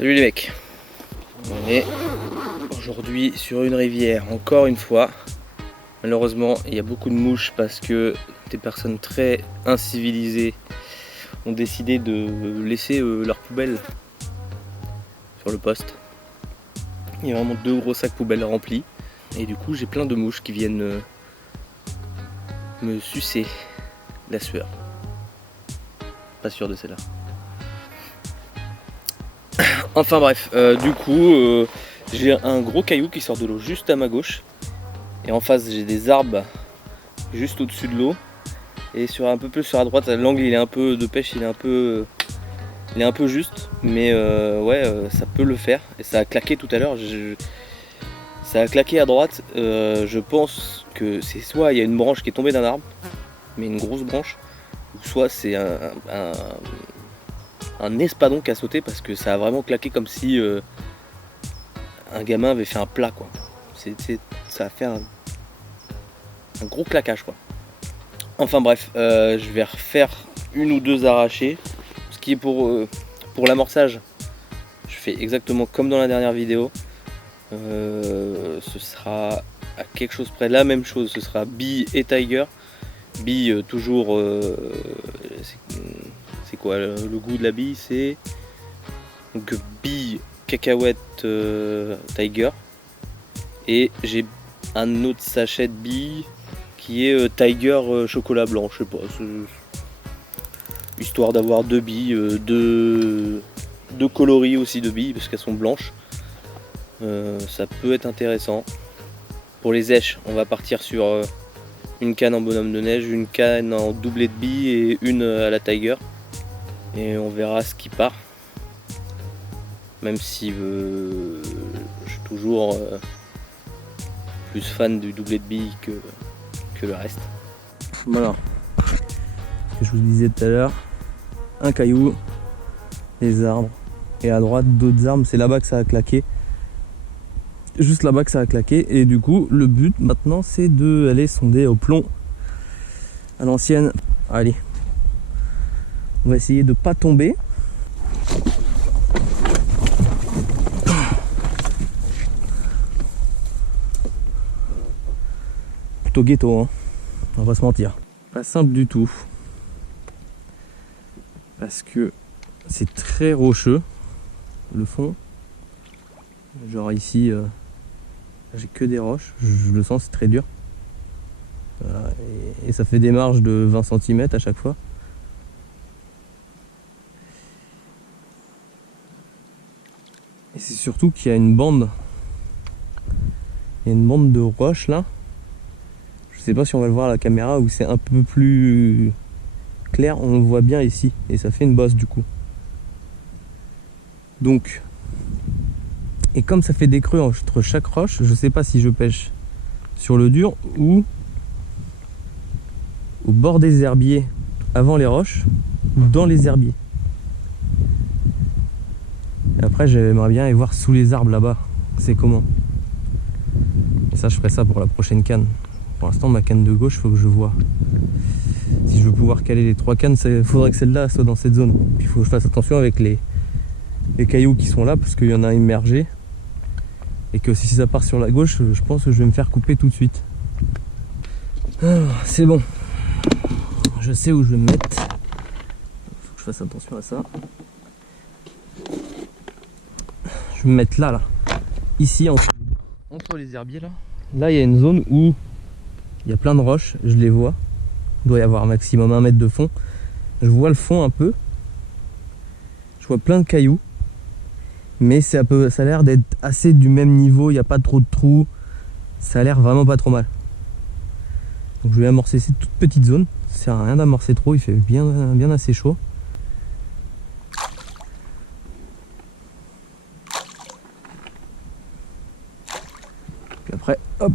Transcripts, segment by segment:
Salut les mecs, on est aujourd'hui sur une rivière, encore une fois. Malheureusement il y a beaucoup de mouches parce que des personnes très incivilisées ont décidé de laisser leurs poubelles sur le poste. Il y a vraiment 2 gros sacs poubelles remplis et du coup j'ai plein de mouches qui viennent me sucer la sueur. Pas sûr de celle-là. Enfin bref, du coup j'ai un gros caillou qui sort de l'eau juste à ma gauche. Et en face j'ai des arbres juste au-dessus de l'eau. Et un peu plus sur la droite, l'angle il est un peu de pêche, il est un peu juste. Mais ça peut le faire. Et ça a claqué tout à l'heure. Ça a claqué à droite. Je pense que c'est soit il y a une branche qui est tombée d'un arbre, mais une grosse branche, ou soit c'est un espadon qui a sauté parce que ça a vraiment claqué comme si un gamin avait fait un plat quoi. Ça a fait un gros claquage quoi. Enfin bref, je vais refaire 1 ou 2 arrachés. Ce qui est pour l'amorçage, je fais exactement comme dans la dernière vidéo. Ce sera à quelque chose près la même chose, ce sera bille et tiger. Bille toujours c'est quoi le goût de la bille, c'est donc bille cacahuète tiger, et j'ai un autre sachet de billes qui est tiger chocolat blanc, je sais pas, histoire d'avoir 2 billes, 2 coloris aussi de billes parce qu'elles sont blanches. Ça peut être intéressant. Pour les èches, on va partir sur une canne en bonhomme de neige, une canne en doublé de billes et une à la tiger. Et on verra ce qui part. Même si je suis toujours plus fan du doublé de billes que le reste. Voilà. Ce que je vous disais tout à l'heure, un caillou, des arbres, et à droite d'autres arbres, c'est là-bas que ça a claqué. Juste là-bas que ça a claqué, et du coup le but maintenant c'est d'aller sonder au plomb à l'ancienne. Allez, on va essayer de pas tomber. Plutôt ghetto, hein, on va pas se mentir. Pas simple du tout, parce que c'est très rocheux le fond. Genre ici j'ai que des roches, je le sens, c'est très dur. Voilà, et ça fait des marges de 20 cm à chaque fois. Et c'est surtout qu'il y a une bande. Il y a une bande de roches là. Je sais pas si on va le voir à la caméra ou c'est un peu plus clair, on le voit bien ici. Et ça fait une bosse du coup. Donc, et comme ça fait des creux entre chaque roche, je sais pas si je pêche sur le dur ou au bord des herbiers avant les roches ou dans les herbiers. Et après j'aimerais bien aller voir sous les arbres là-bas, c'est comment. Et ça je ferai ça pour la prochaine canne. Pour l'instant ma canne de gauche, faut que je vois. Si je veux pouvoir caler les 3 cannes, il faudrait que celle-là soit dans cette zone. Puis il faut que je fasse attention avec les cailloux qui sont là parce qu'il y en a immergé. Et que si ça part sur la gauche, je pense que je vais me faire couper tout de suite. C'est bon. Je sais où je vais me mettre. Faut que je fasse attention à ça. Je vais me mettre là. Ici, entre les herbiers là. Là, il y a une zone où il y a plein de roches. Je les vois. Il doit y avoir maximum 1 mètre de fond. Je vois le fond un peu. Je vois plein de cailloux. Mais ça a l'air d'être assez du même niveau, il n'y a pas trop de trous, ça a l'air vraiment pas trop mal. Donc je vais amorcer cette toute petite zone, ça sert à rien d'amorcer trop, il fait bien assez chaud. Puis après, hop,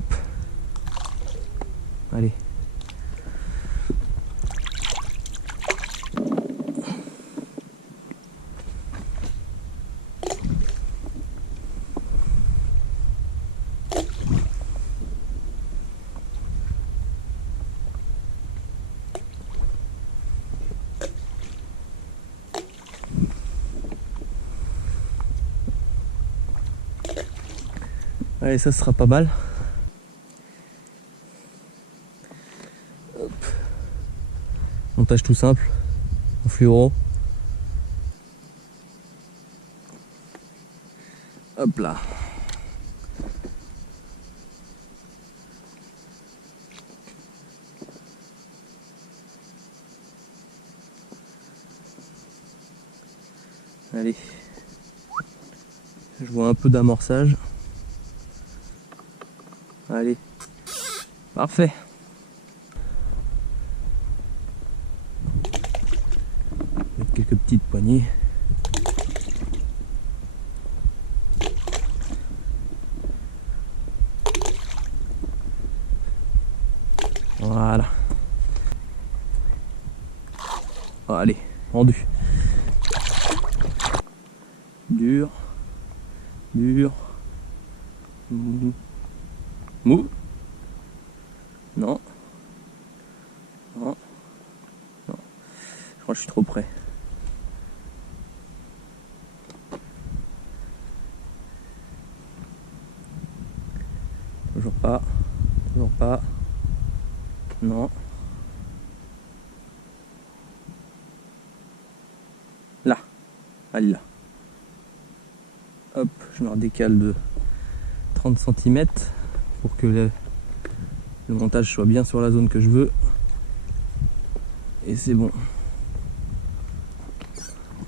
allez. Allez, ça sera pas mal. Hop. Montage tout simple, en fluoro. Hop là. Allez. Je vois un peu d'amorçage. Allez. Parfait. Avec quelques petites poignées. Voilà. Allez, rendu. Dur. Dur. Mou. Mou. Non. Non. Non. Je crois que je suis trop près. Toujours pas. Toujours pas. Non. Là. Allez là. Hop, je me redécale de 30 cm pour que le montage soit bien sur la zone que je veux. Et c'est bon.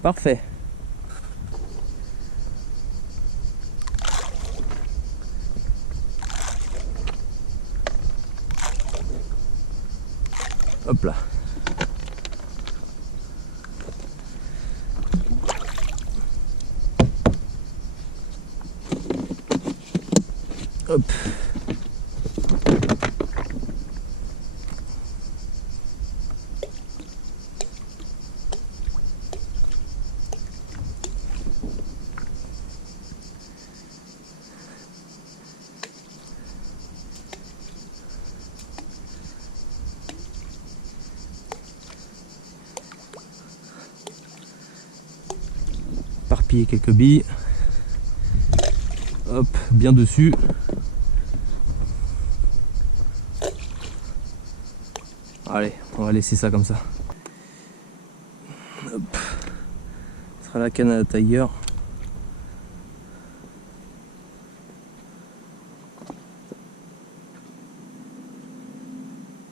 Parfait. Hop là. Hop. Éparpiller quelques billes. Hop, bien dessus. Allez, on va laisser ça comme ça. Hop. Ce sera la Canada Tiger.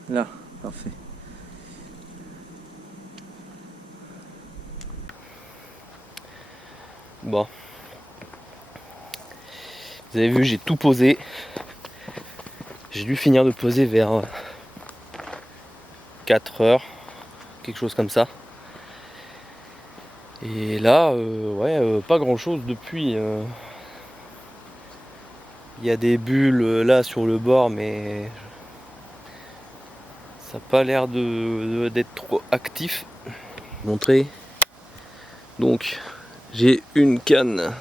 Là, parfait. Bon. Vous avez vu, j'ai tout posé. J'ai dû finir de poser vers 4 heures, quelque chose comme ça. Et là, pas grand chose depuis. Il y a des bulles là sur le bord, mais ça n'a pas l'air d'être trop actif. Montrer. Donc, j'ai une canne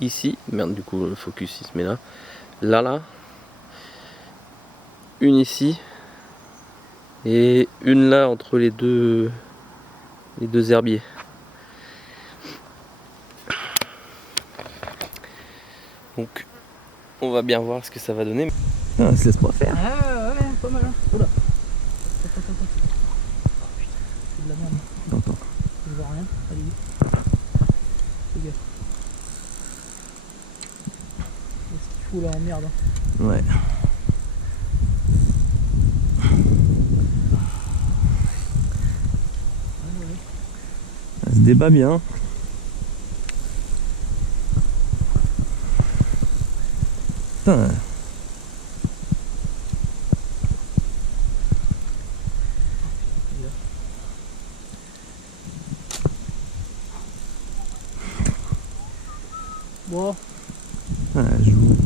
ici. Merde, du coup, le focus il se met là. Là. Une ici. Et une là entre les deux herbiers. Donc on va bien voir ce que ça va donner. Ah, se laisse pas faire. Ouais, pas mal. Hein. Oula. Attends. Oh putain, c'est de la merde. Attends. Je vois rien. Allez, vite. Fais gaffe. Qu'est-ce qu'il fout là en merde. Hein. Ouais. Ça se débat bien. Putain. Bon. Ah, je joue.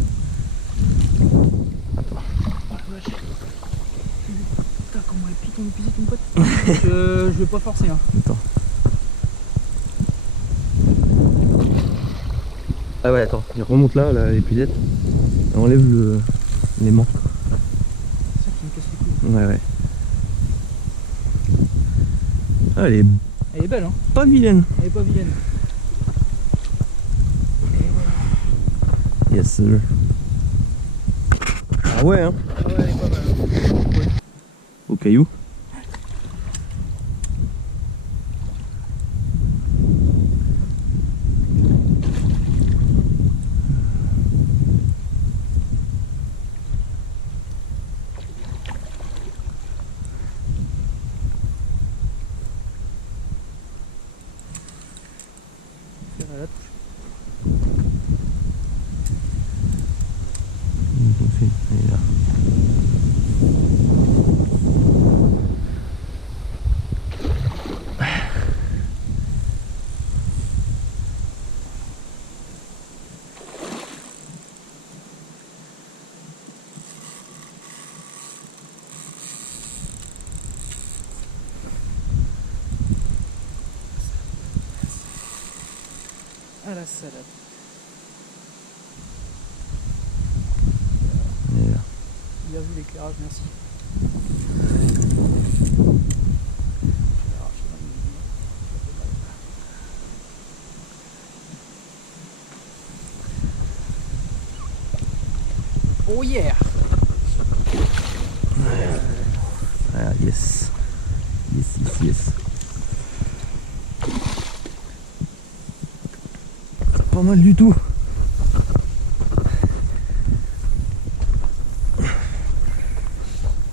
Attends. Oh la vache. Putain, comment elle pique ton épuisé ton pote. Je vais pas forcer. Hein. Attends. Ah ouais, attends, il remonte là, l'épuisette. Enlève l'aimant. C'est ça qui me casse les couilles. Ouais. Ah, elle est belle, hein. pas vilaine. Elle est pas vilaine. Yes sir. Ah ouais hein. Ah ouais, elle est pas mal. Au caillou. Ah la salade. Bien vu l'éclairage, merci. Oh yeah! Ah yes. Yes. Pas mal du tout.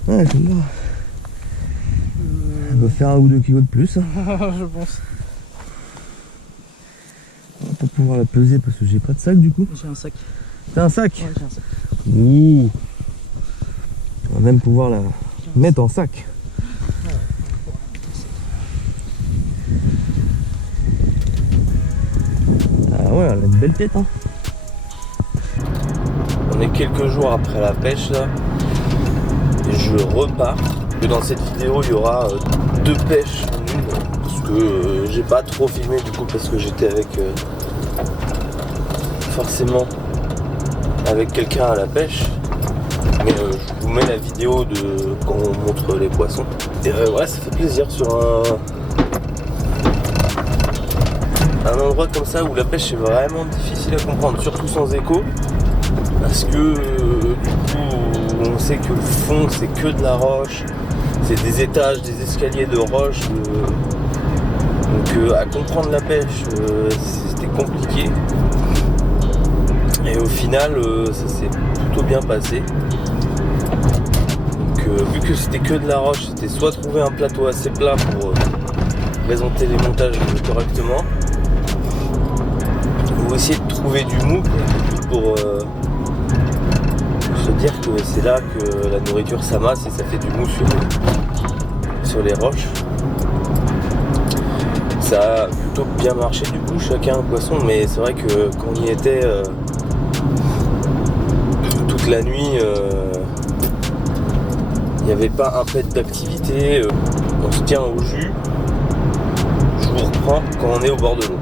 Ouais, celle-là. Elle doit faire 1 ou 2 kilos de plus. Hein. Je pense. On va pas pouvoir la peser parce que j'ai pas de sac du coup. J'ai un sac. T'as un sac? Ouais, j'ai un sac. Ouh. On va même pouvoir la mettre en sac. Ah ouais, elle a une belle tête hein. On est quelques jours après la pêche là. Et je repars. Et dans cette vidéo il y aura 2 pêches en une. Parce que j'ai pas trop filmé du coup parce que j'étais avec forcément avec quelqu'un à la pêche. Mais je vous mets la vidéo de quand on montre les poissons. Et ouais, ça fait plaisir sur un endroit comme ça où la pêche est vraiment difficile à comprendre, surtout sans écho. Parce que du coup on sait que le fond c'est que de la roche, c'est des étages, des escaliers de roche. Donc à comprendre la pêche c'était compliqué. Et au final ça s'est plutôt bien passé. Vu que c'était que de la roche, c'était soit trouver un plateau assez plat pour présenter les montages correctement, ou essayer de trouver du mou pour se dire que c'est là que la nourriture s'amasse et ça fait du mou sur les roches. Ça a plutôt bien marché du coup, chacun un poisson, mais c'est vrai que quand on y était toute la nuit, il n'y avait pas un pet d'activité, on se tient au jus. Je vous reprends quand on est au bord de l'eau.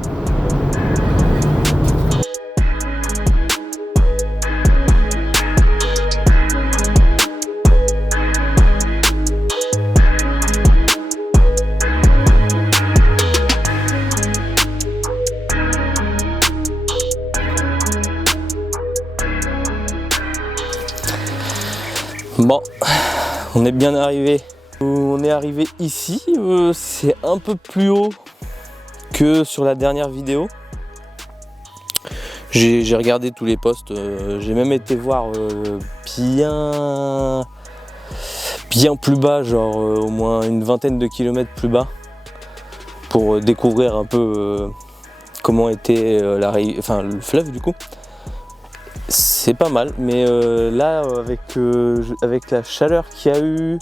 Bon, on est bien arrivé. On est arrivé ici, c'est un peu plus haut que sur la dernière vidéo. J'ai regardé tous les posts, j'ai même été voir bien plus bas, genre au moins une vingtaine de kilomètres plus bas, pour découvrir un peu comment était le fleuve du coup. C'est pas mal, mais là avec la chaleur qu'il y a eu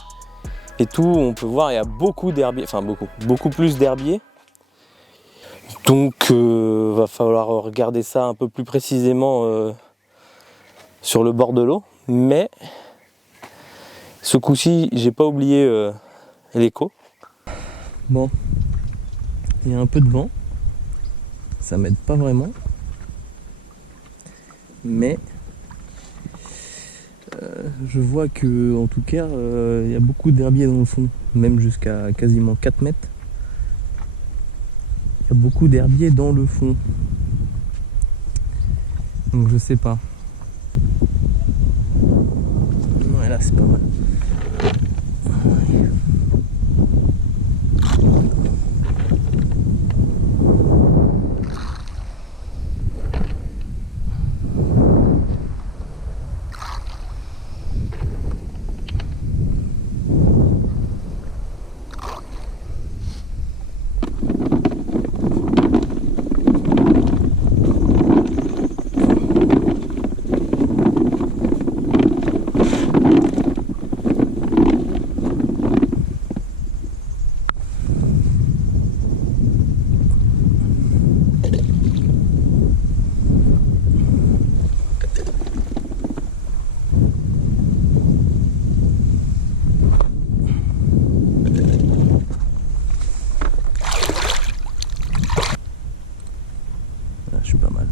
et tout, on peut voir il y a beaucoup d'herbiers, enfin beaucoup plus d'herbiers. Donc va falloir regarder ça un peu plus précisément sur le bord de l'eau. Mais ce coup-ci, j'ai pas oublié l'écho. Bon, il y a un peu de vent, ça m'aide pas vraiment. Mais je vois que en tout cas il y a beaucoup d'herbiers dans le fond, même jusqu'à quasiment 4 mètres. Il y a beaucoup d'herbiers dans le fond. Donc je sais pas. Ouais, là c'est pas mal. Je suis pas mal.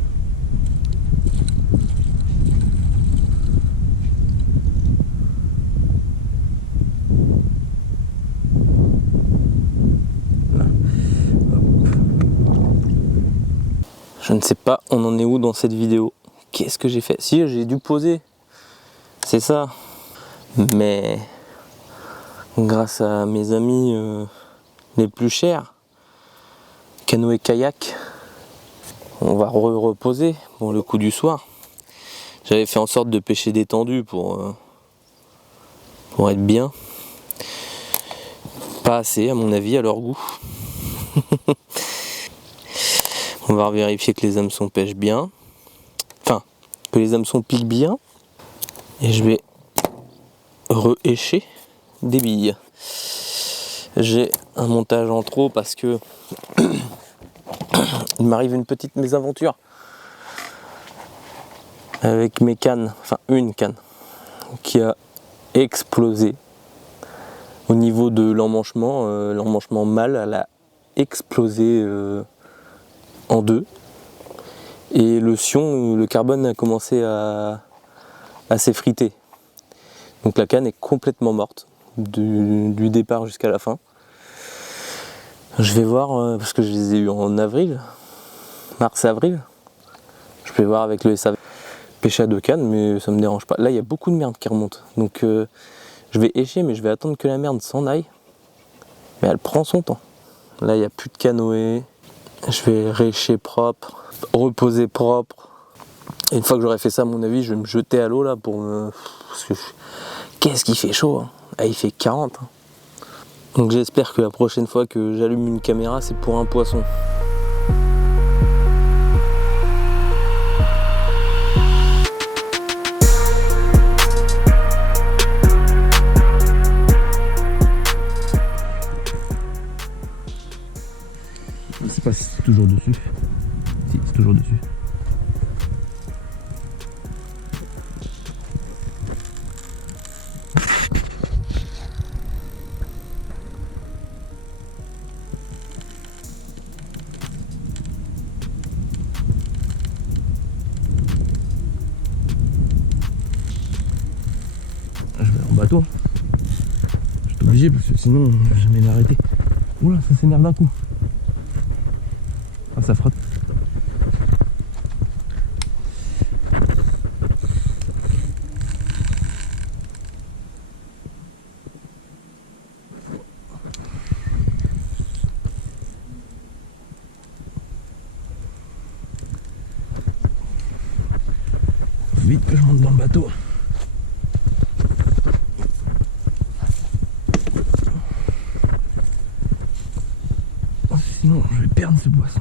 Là. Hop. Je ne sais pas on en est où dans cette vidéo. Qu'est-ce que j'ai fait? Si, j'ai dû poser. C'est ça. Mais grâce à mes amis les plus chers, canoë kayak, on va reposer pour le coup du soir. J'avais fait en sorte de pêcher détendu pour être bien. Pas assez à mon avis à leur goût. On va vérifier que les hameçons pêchent bien. Enfin, que les hameçons piquent bien. Et je vais re-écher des billes. J'ai un montage en trop parce que il m'arrive une petite mésaventure avec mes cannes, enfin une canne qui a explosé au niveau de l'emmanchement. L'emmanchement mâle, elle a explosé en deux et le sion, le carbone a commencé à s'effriter. Donc la canne est complètement morte du départ jusqu'à la fin. Je vais voir, parce que je les ai eu en avril, mars-avril. Je vais voir avec le SAV pêcher à 2 cannes, mais ça me dérange pas. Là, il y a beaucoup de merde qui remonte. Donc je vais écher, mais je vais attendre que la merde s'en aille. Mais elle prend son temps. Là, il n'y a plus de canoë. Je vais réécher propre, reposer propre. Et une fois que j'aurai fait ça, à mon avis, je vais me jeter à l'eau là pour me... Parce que qu'est-ce qu'il fait chaud, hein. Ah, il fait 40. Hein. Donc j'espère que la prochaine fois que j'allume une caméra, c'est pour un poisson. Je sais pas si c'est toujours dessus. Si, c'est toujours dessus. Je vais en bateau. Je suis obligé parce que sinon je vais jamais m'arrêter. Oula, ça s'énerve d'un coup. Ah, ça frotte. Vite que je monte dans le bateau. Sinon je vais perdre ce poisson.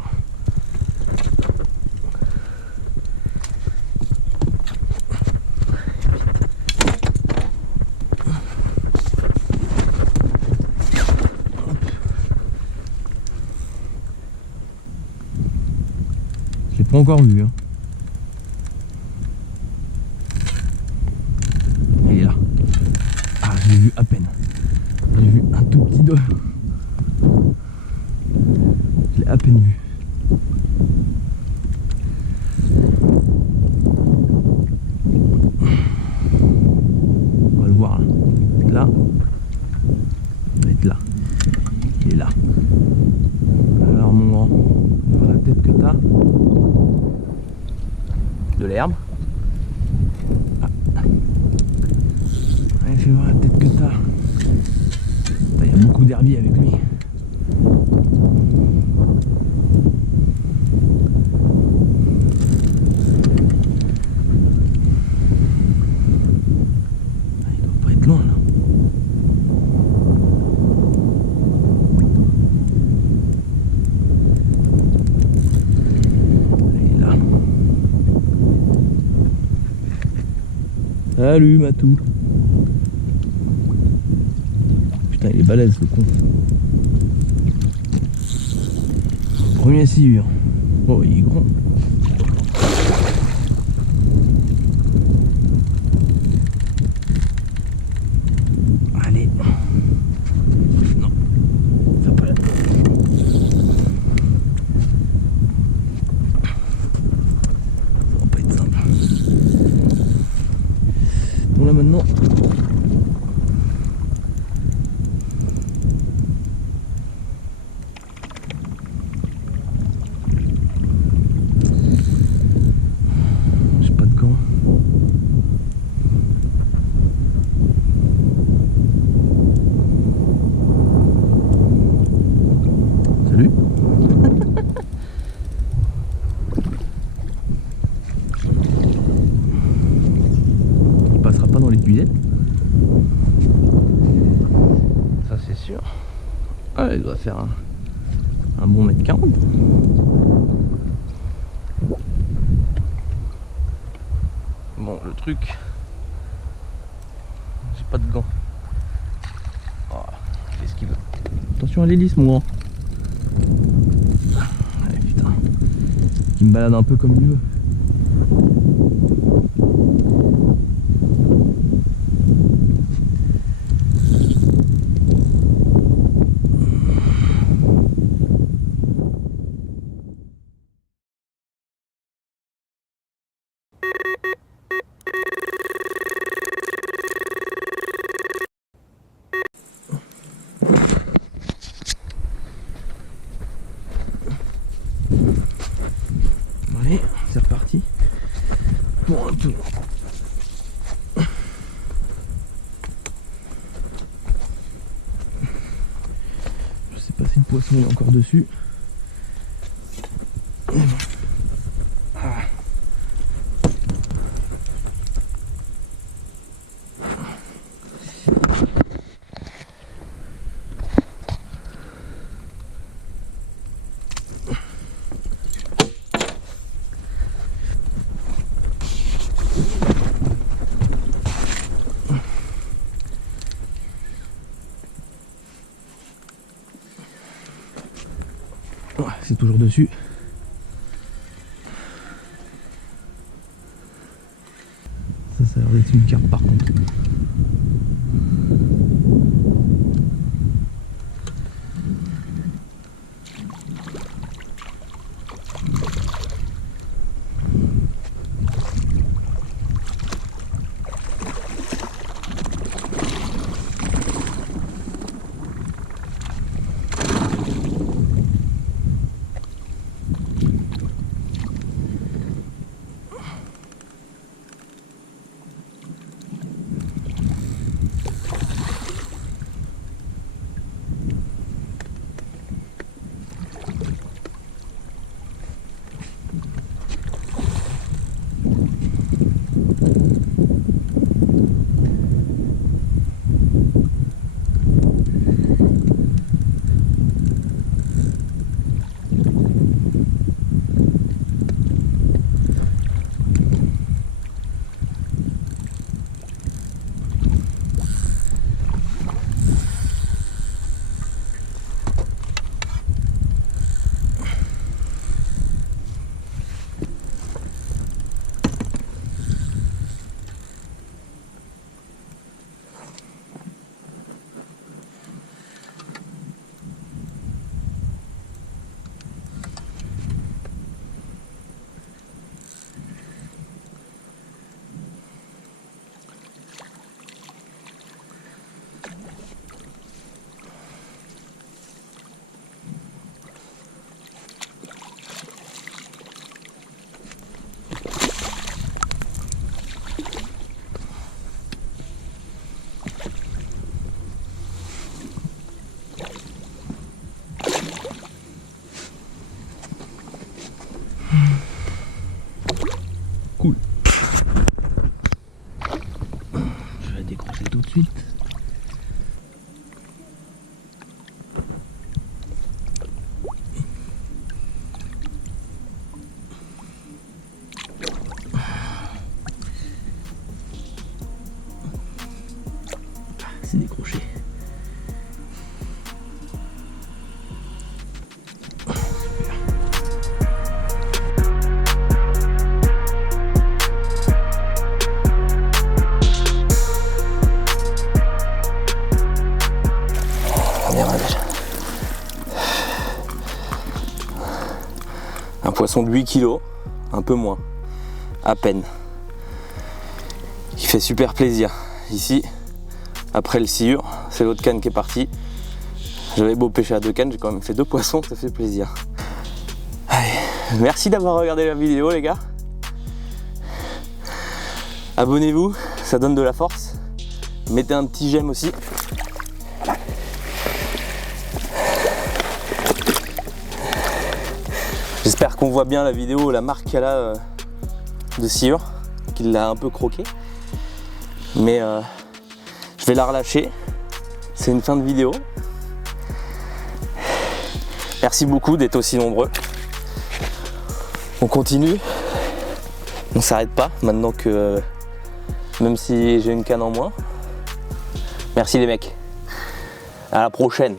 Je l'ai pas encore vu, hein. Il est là. Ah, je l'ai vu à peine. J'ai vu un tout petit dos. Je l'ai à peine vu. On va le voir là. Là. Il va être là. Il est là. Alors mon grand, dans la tête que t'as. De l'herbe. Ah. beaucoup d'herbiers avec lui. Il doit pas être loin là. Il est là. Salut Matou. Putain, il est balèze le con. Premier sciure. Oh, il est grand. Allez. Non. Ça peut... Ça va pas être simple. Bon là maintenant. Ça c'est sûr. Ah, il doit faire un bon mètre 40. Bon, le truc, j'ai pas de gants. Oh, il fait ce qu'il veut. Attention à l'hélice, mon grand. Allez, putain. Il me balade un peu comme il veut. Allez, c'est reparti pour un tour. Je sais pas si le poisson est encore dessus. C'est toujours dessus. Ça a l'air d'être une carpe par contre. tout de suite. C'est décroché. Un poisson de 8 kg, un peu moins, à peine. Qui fait super plaisir. Ici, après le sciure, c'est l'autre canne qui est partie. J'avais beau pêcher à 2 cannes, j'ai quand même fait 2 poissons, ça fait plaisir. Allez, merci d'avoir regardé la vidéo les gars. Abonnez-vous, ça donne de la force. Mettez un petit j'aime aussi. J'espère qu'on voit bien la vidéo, la marque qu'elle a de sciure, qu'il l'a un peu croqué. Mais je vais la relâcher. C'est une fin de vidéo. Merci beaucoup d'être aussi nombreux. On continue. On s'arrête pas maintenant que même si j'ai une canne en moins. Merci les mecs. À la prochaine.